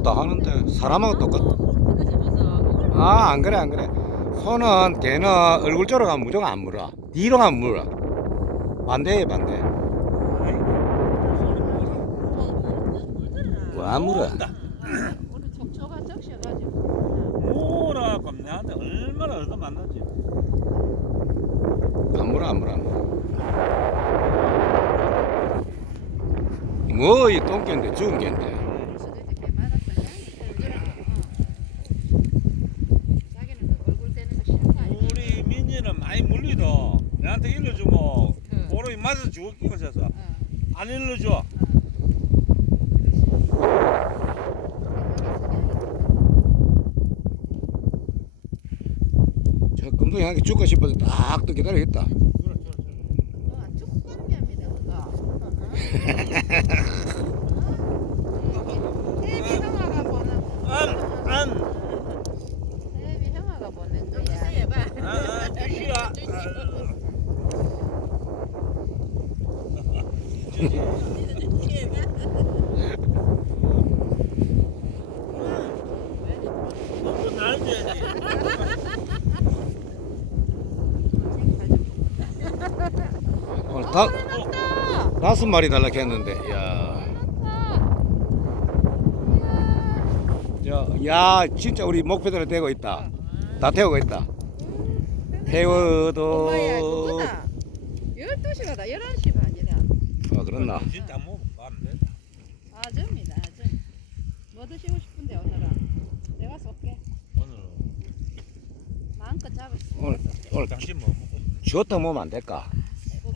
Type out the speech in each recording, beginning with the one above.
손으로 다 하는데 사람하고 똑같. 그거 잡아서 아, 안 그래, 안 그래. 손은 걔는 얼굴 쪽으로 가면 무조건 안 물어. 뒤로 가면 물어. 반대해, 반대. 뭐 안 물어. 우리 촉촉한 적셔가지고 뭐라 겁내한테 얼마나 얻어 만나지. 안 물어, 안 물어, 안 물어. 뭐, 이 똥개인데, 죽은 개인데. 수도 있게 맞았어. 자기는 그 얼굴 떼는 거 싫은 거 아니야? 우리 민지는 많이 물리도 내한테 일러주면 보름이 맞아 죽었기가 져서 안 일러줘. 저 금동이 한개 죽고 싶어서 딱 또 기다리겠다. 죽건면입니다 그거. 태비 형아가 보는. 태비 형아가 보는 거야. 주시야. 오늘 났다. 5마리 달라했는데, 야. 야, 진짜 우리 목표대로 되고 있다. 다 태우고 있다. 태워도. 엄마야 그거다. 12시가 다 11시 반이라. 그렇나? 진짜 뭐 가면 된다. 아줌이다 아줌. 뭐 드시고 싶은데 오늘은? 내가 쏠게. 오늘 마음껏 잡으시. 오늘 당신 뭐 먹고 싶어? 쥐었다 먹으면 안 될까?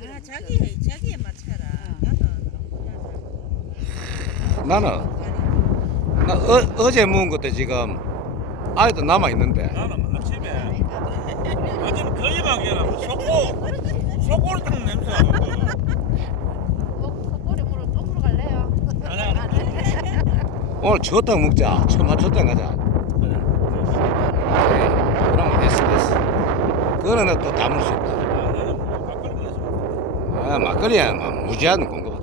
아 자기에 맞춰라. 나도 나는, 나 어제 먹은 것도 지금 아직도 남아있는데. 나는 아침에 아침에 거의만 해라. 속고를 딱 냄새 나고. 속꼬리 물어 또 물어 갈래요? 오늘 쥐었다 먹자. 천마 쥐었다 가자. 오케이. 그러면 됐어. 그거는 또 담을 수 있다. 나는 막걸리 마시고. 막걸리야, 무지한 공급.